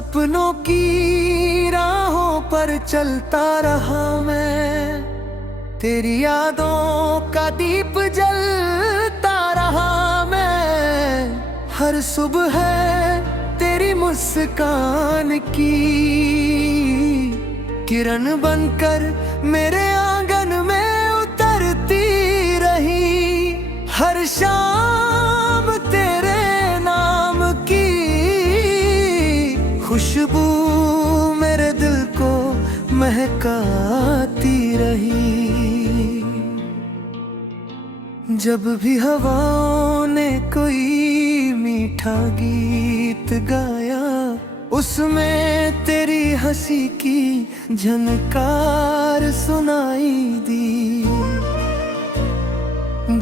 सपनों की राहों पर चलता रहा मैं, तेरी यादों का दीप जलता रहा मैं। हर सुबह तेरी मुस्कान की किरण बनकर मेरे आंगन में उतरती रही। हर शाम तेरे नाम की खुशबू मेरे दिल को महकाती रही। जब भी हवाओं ने कोई मीठा गीत गाया, उसमें तेरी हंसी की झनकार सुनाई दी।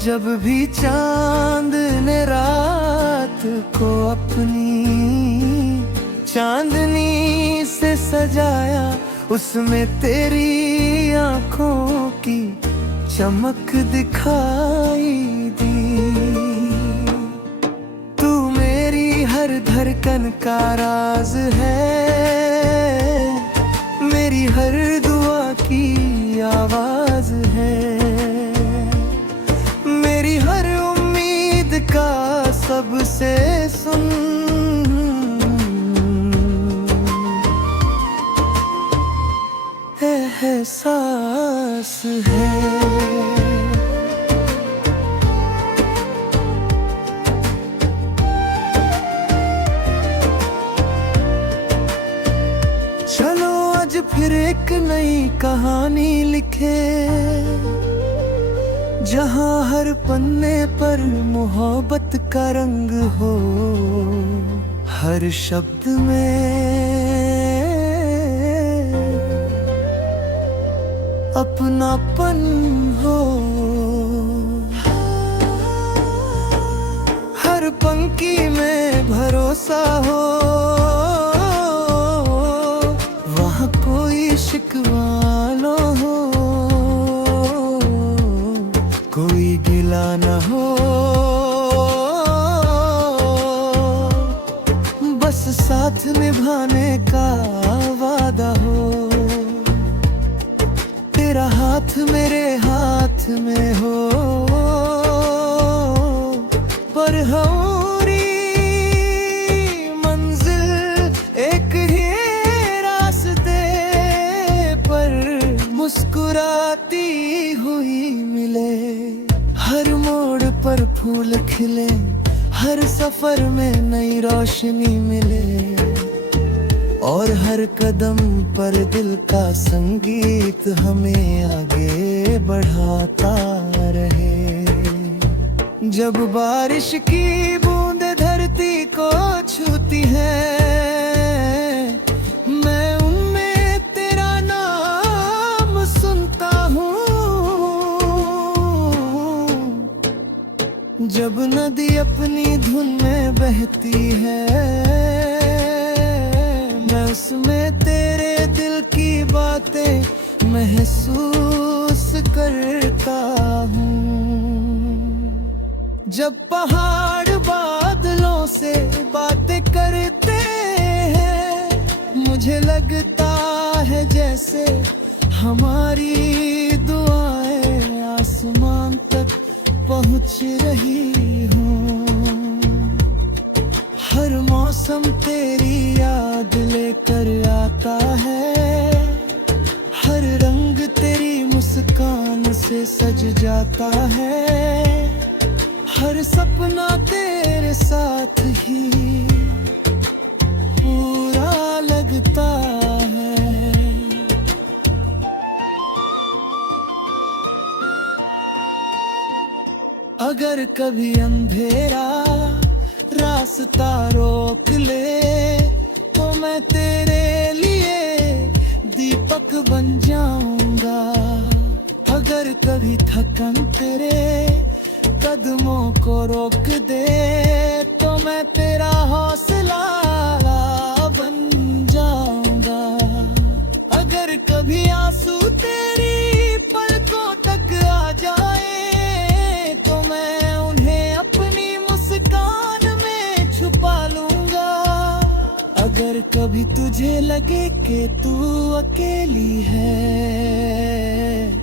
जब भी चांद ने रात को अपनी चांदनी से सजाया, उसमें तेरी आंखों की चमक दिखाई दी। तू मेरी हर धड़कन का राज है, मेरी हर दुआ की आवाज है, मेरी हर उम्मीद का सबसे सुन एहसास है। चलो आज फिर एक नई कहानी लिखे, जहां हर पन्ने पर मोहब्बत का रंग हो, हर शब्द में अपनापन हो, हर पंक्ति में भरोसा हो, वहाँ कोई शिकवा न हो, कोई गिला न हो, बस साथ निभाने का वादा हो। तेरा हाथ मेरे हाथ में हो, पर हमारी मंजिल एक ही रास्ते पर मुस्कुराती हुई मिले। हर मोड़ पर फूल खिले, हर सफर में नई रोशनी मिले, और हर कदम पर दिल का संगीत हमें आगे बढ़ाता रहे। जब बारिश की बूंद धरती को छूती है, मैं उनमें तेरा नाम सुनता हूँ। जब नदी अपनी धुन में बहती है, मैं उसमें तेरे दिल की बातें महसूस करता हूँ। जब पहाड़ बादलों से बातें करते हैं, मुझे लगता है जैसे हमारी दुआएं आसमान तक पहुँच रही हूँ। हर मौसम तेरी याद लेकर आता है, हर रंग तेरी मुस्कान से सज जाता है, हर सपना तेरे साथ ही पूरा लगता है। अगर कभी अंधेरा रास्ता रोक ले, तो मैं तेरे लिए दीपक बन जाऊंगा। अगर कभी थकन तेरे कदमों को रोक दे, तो मैं तेरा हौसला बन जाऊंगा। अगर कभी आंसू तेरी पलकों तक आ जाए, तो मैं उन्हें अपनी मुस्कान में छुपा लूंगा। अगर कभी भी तुझे लगे कि तू अकेली है,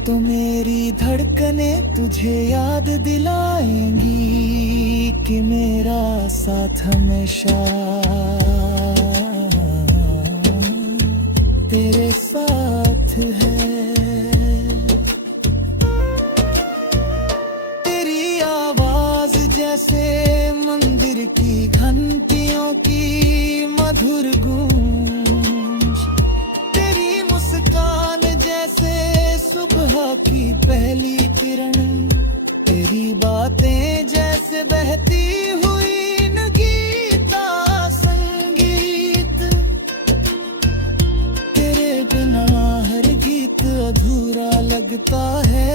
तो मेरी धड़कने तुझे याद दिलाएंगी कि मेरा साथ हमेशा तेरे साथ है। तेरी आवाज जैसे मंदिर की घंटियों की मधुर गूंज, तेरी मुस्कान जैसे सुबह की पहली किरण, तेरी बातें जैसे बहती हुई गीता संगीत, तेरे बिना हर गीत अधूरा लगता है,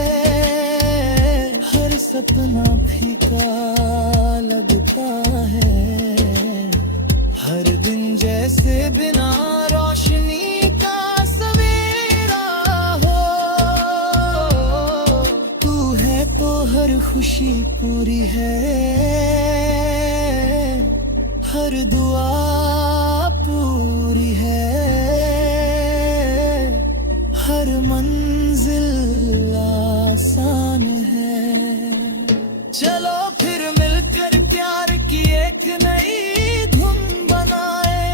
हर सपना फीका लगता है, हर दिन जैसे बिना रोशनी का सवेरा हो। तू है तो हर खुशी पूरी है, हर दुआ पूरी है, हर मंजिल आसान है। चलो फिर मिलकर प्यार की एक नई धुन बनाए,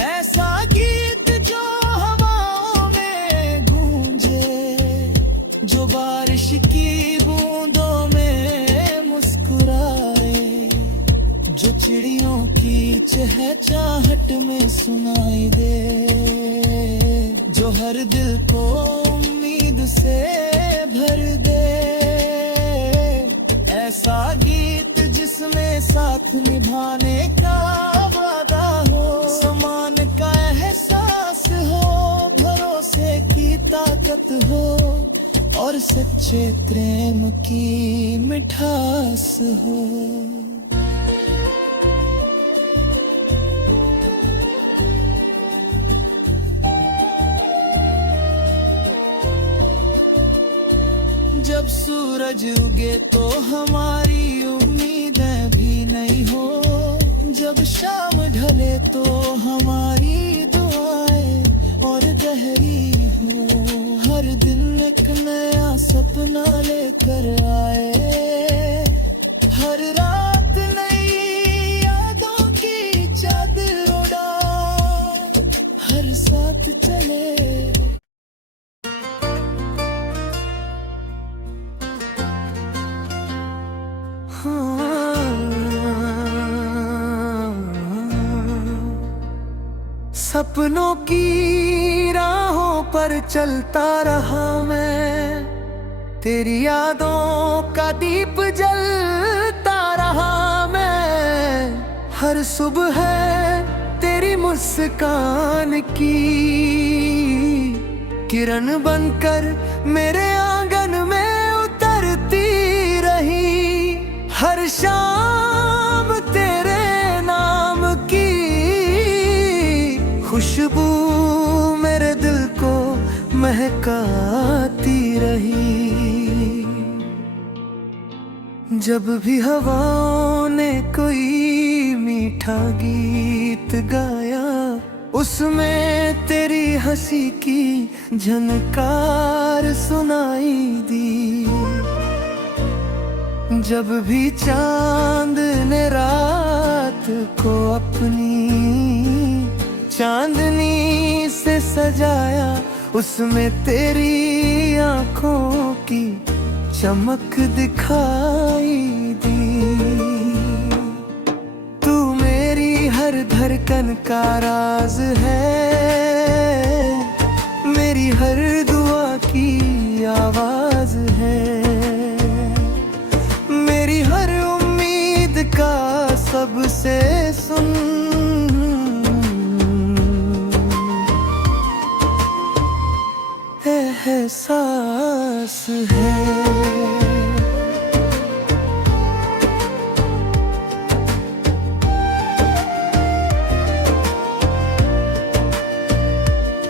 ऐसा गीत जो हवाओं में गूंजे, जो बारिश की बूंदों में मुस्कुराए, जो चिड़ियों की चहचहाहट में सुनाई दे, जो हर दिल को उम्मीद से भर दे। ऐसा गीत जिसमें साथ निभाने का वादा हो, समान का एहसास हो, भरोसे की ताकत हो, और सच्चे प्रेम की मिठास हो। जब सूरज उगे तो हमारी उम्मीदें भी नहीं हो, जब शाम ढले तो हमारी दुआएं और गहरी हो, हर दिन एक नया सपना लेकर आए, हर रात नई यादों की चादर उड़ा, हर साथ चले। सपनों की राहों पर चलता रहा मैं, तेरी यादों का दीप जलता रहा मैं, हर सुबह तेरी मुस्कान की किरण बनकर मेरे आंगन में उतरती रही, हर शाम तेरे नाम की खुशबू मेरे दिल को महकाती रही। जब भी हवाओं ने कोई मीठा गीत गाया, उसमें तेरी हंसी की झनकार सुनाई दी। जब भी चांद ने रात को अपनी चांदनी से सजाया, उसमें तेरी आंखों की चमक दिखाई दी। तू मेरी हर धड़कन का राज है, मेरी हर दुआ की आवाज है, मेरी हर उम्मीद का सबसे सुन एहसास है।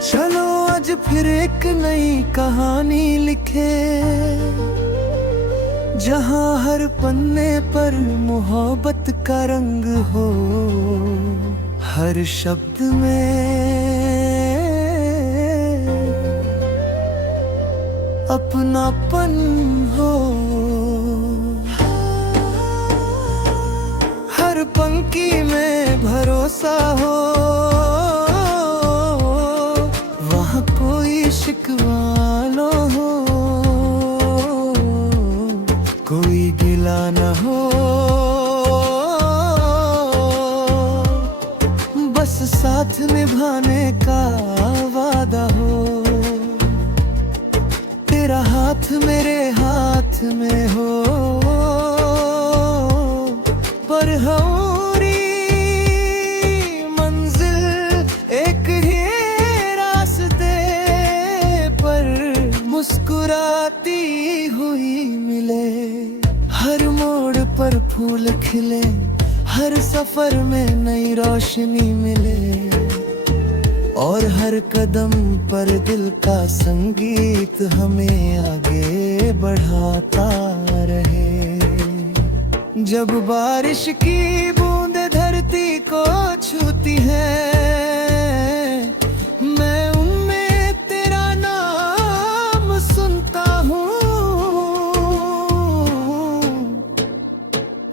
चलो आज फिर एक नई कहानी लिखे, जहाँ हर पन्ने पर मोहब्बत का रंग हो, हर शब्द में अपनापन हो। हर पंक्ति में भरोसा हो, वहाँ कोई शिकवा न हो, कोई गिला न हो। बस साथ निभाने का वादा हो। तेरा हाथ मेरे हाथ में हो, पर हमारी मंजिल एक ही रास्ते पर मुस्कुराती हुई मिले। हर मोड़ पर फूल खिले, हर सफर में नई रोशनी मिले, और हर कदम पर दिल का संगीत हमें आगे बढ़ाता रहे। जब बारिश की बूंदें धरती को छूती हैं, मैं उनमें तेरा नाम सुनता हूँ।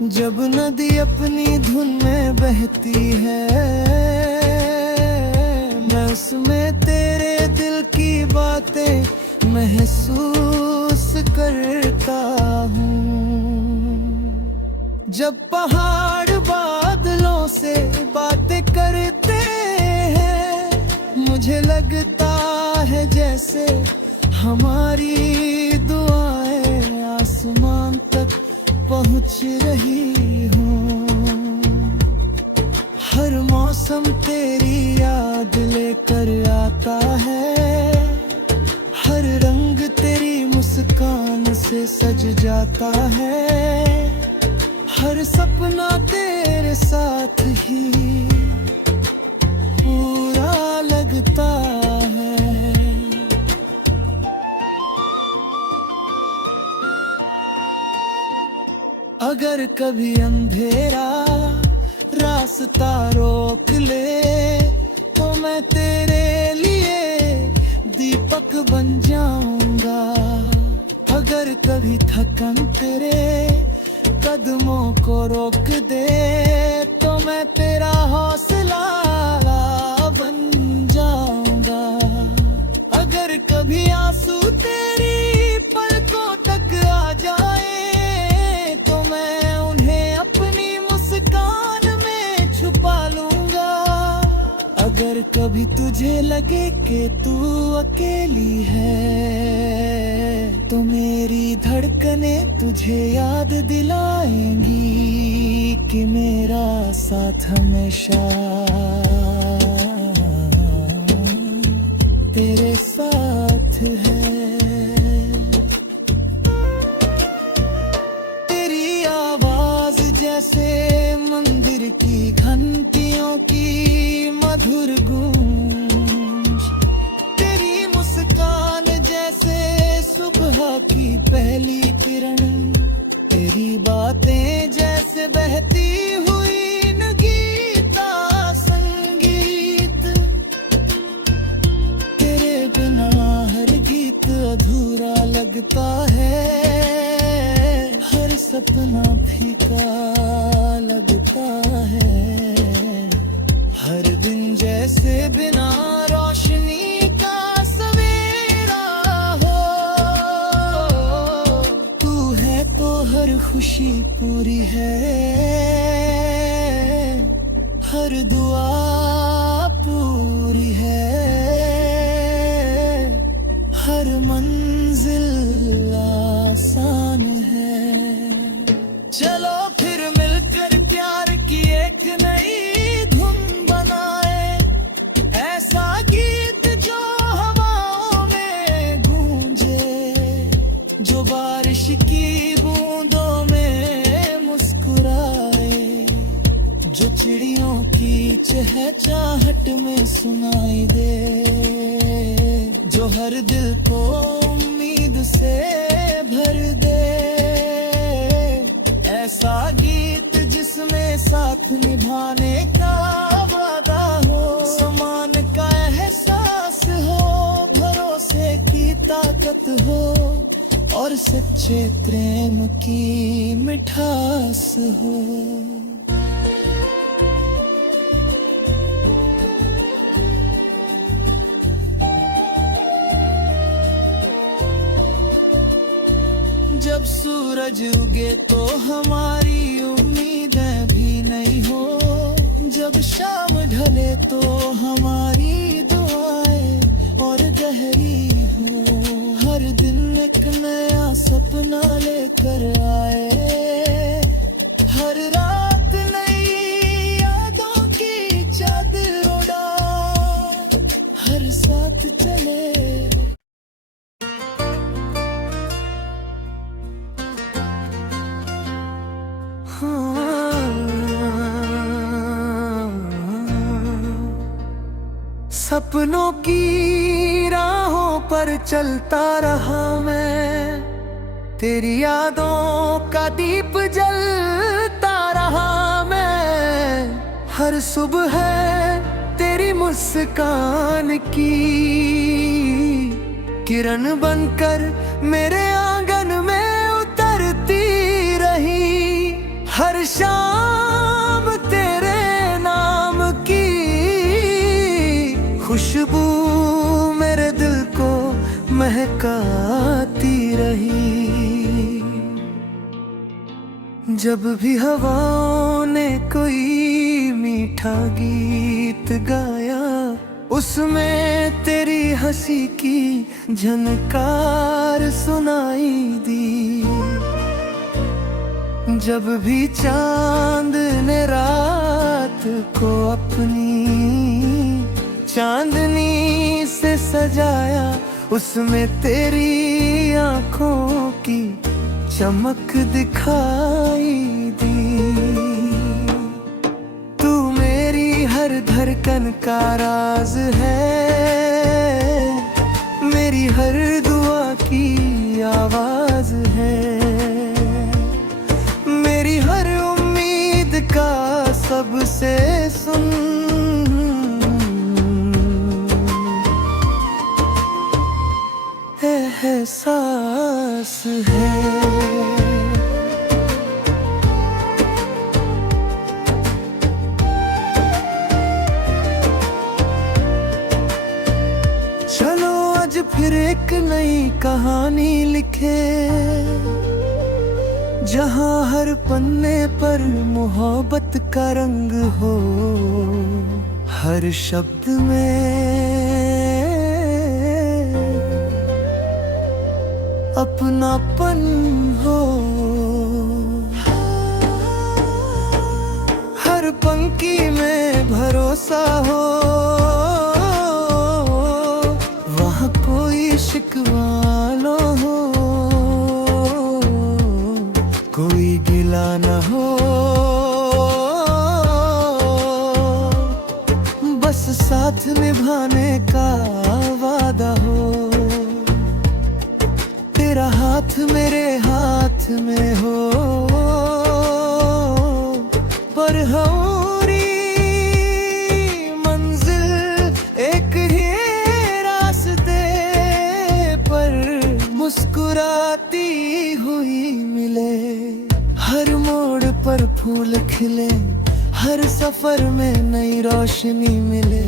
जब नदी अपनी धुन में बहती है, मैं उसमें तेरे दिल की बातें महसूस करता हूँ। जब पहाड़ बादलों से बातें करते हैं, मुझे लगता है जैसे हमारी दुआएं आसमान तक पहुँच रही हूँ। हर मौसम तेरी याद लेकर आता है, हर रंग तेरी मुस्कान से सज जाता है, हर सपना तेरे साथ ही पूरा लगता है। अगर कभी अंधेरा रास्ता रोक ले, तो मैं तेरे लिए दीपक बन जाऊंगा। अगर कभी थकन तेरे कदमों को रोक दे, तो मैं तेरा हौसला बन जाऊंगा। अगर कभी आंसू तेरी पलकों तक आ जाए, तो मैं उन्हें अपनी मुस्कान में छुपा लूंगा। अगर कभी तुझे लगे कि तू अकेली है, तो मेरी धड़कनें तुझे याद दिलाएंगी कि मेरा साथ हमेशा तेरे साथ है। तेरी आवाज जैसे मंदिर की घंटियों की मधुर गूंज, तेरी मुस्कान जैसे सुबह की पहली किरण, तेरी बातें जैसे बहती हुई नगीता संगीत। तेरे बिना हर गीत अधूरा लगता है, हर सपना फीका लगता है। हर दिन जैसे बिना रोशनी का सवेरा हो, तू है तो हर खुशी पूरी है, हर दुआ पूरी है, हर मंजिल आसान है। चलो फिर मिलकर प्यार की एक नई धुन बनाए, ऐसा गीत जो हवाओं में गूंजे, जो बारिश की बूंदों में मुस्कुराए, जो चिड़ियों की चहचहाहट में सुनाई दे, जो हर दिल को उम्मीद से भर दे। ऐसा गीत जिसमें साथ निभाने का वादा हो, समान का एहसास हो, भरोसे की ताकत हो और सच्चे प्रेम की मिठास हो। जब सूरज उगे तो हमारी उम्मीदें भी नहीं हो, जब शाम ढले तो हमारी दुआएं और गहरी हो। हर दिन एक नया सपना लेकर आए, हर रात नई यादों की चादर उड़ा, हर साथ चले। सपनों की राहों पर चलता रहा मैं, तेरी यादों का दीप जलता रहा मैं। हर सुबह तेरी मुस्कान की किरण बनकर मेरे आंगन में उतरती रही। हर शाम तेरे नाम की खुशबू मेरे दिल को महकाती रही। जब भी हवाओं ने कोई मीठा गीत गाया, उसमें तेरी हंसी की झनकार सुनाई दी। जब भी चांद ने रात को अपनी चांदनी से सजाया, उसमें तेरी आंखों की चमक दिखाई दी। तू मेरी हर धड़कन का राज है, मेरी हर दुआ की आवाज है, मेरी हर उम्मीद का सबसे सुन एहसास है। चलो आज फिर एक नई कहानी लिखे, जहाँ हर पन्ने पर मोहब्बत का रंग हो, हर शब्द में अपनापन हो। हर पंक्ति में भरोसा हो, वहाँ कोई शिकवा न हो, कोई गिला न हो। बस साथ निभाने का वादा हो, तेरा हाथ मेरे हाथ में हो, पर हमारी मंजिल एक ही रास्ते पर मुस्कुराती हुई मिले। हर मोड़ पर फूल खिले, हर सफर में नई रोशनी मिले,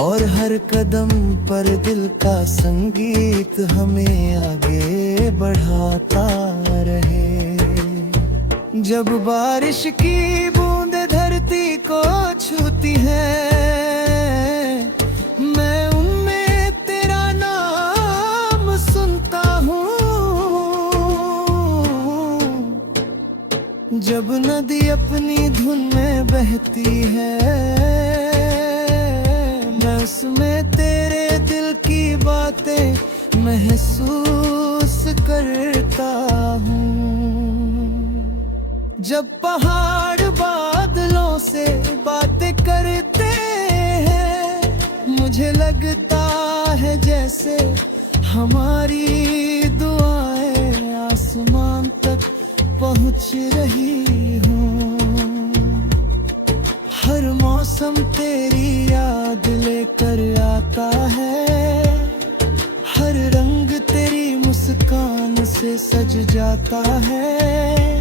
और हर कदम पर दिल का संगीत हमें आगे बढ़ाता रहे। जब बारिश की बूंद धरती को छूती है, मैं उनमें तेरा नाम सुनता हूँ। जब नदी अपनी धुन में बहती है, मैं उसमें तेरे दिल की बातें महसूस करता हूँ। जब पहाड़ बादलों से बातें करते हैं, मुझे लगता है जैसे हमारी दुआएं आसमान तक पहुँच रही हूँ। हर मौसम तेरी याद लेकर आता है, से सज जाता है,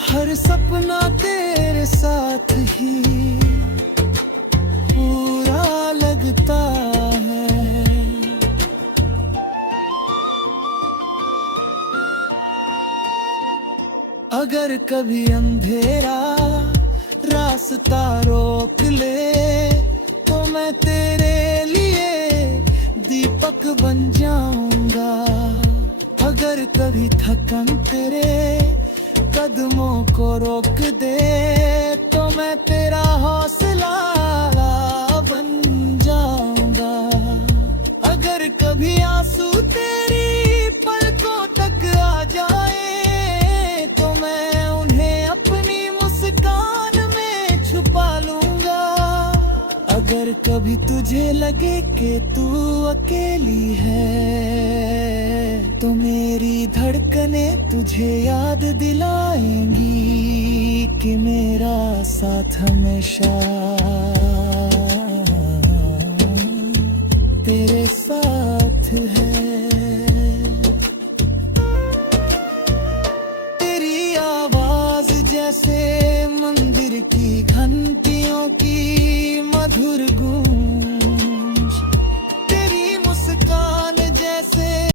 हर सपना तेरे साथ ही पूरा लगता है। अगर कभी अंधेरा रास्ता रोक ले, तो मैं तेरे लिए दीपक बन जाऊंगा। अगर कभी थकन तेरे कदमों को रोक दे, तो मैं तेरा हौसला बन जाऊंगा। अगर कभी आंसू तेरी पलकों तक आ जाए, तो मैं उन्हें अपनी मुस्कान में छुपा लूंगा। अगर कभी तुझे लगे कि तू अकेली है, तो मेरी धड़कनें तुझे याद दिलाएंगी कि मेरा साथ हमेशा तेरे साथ है। तेरी आवाज जैसे मंदिर की घंटियों की मधुर गूंज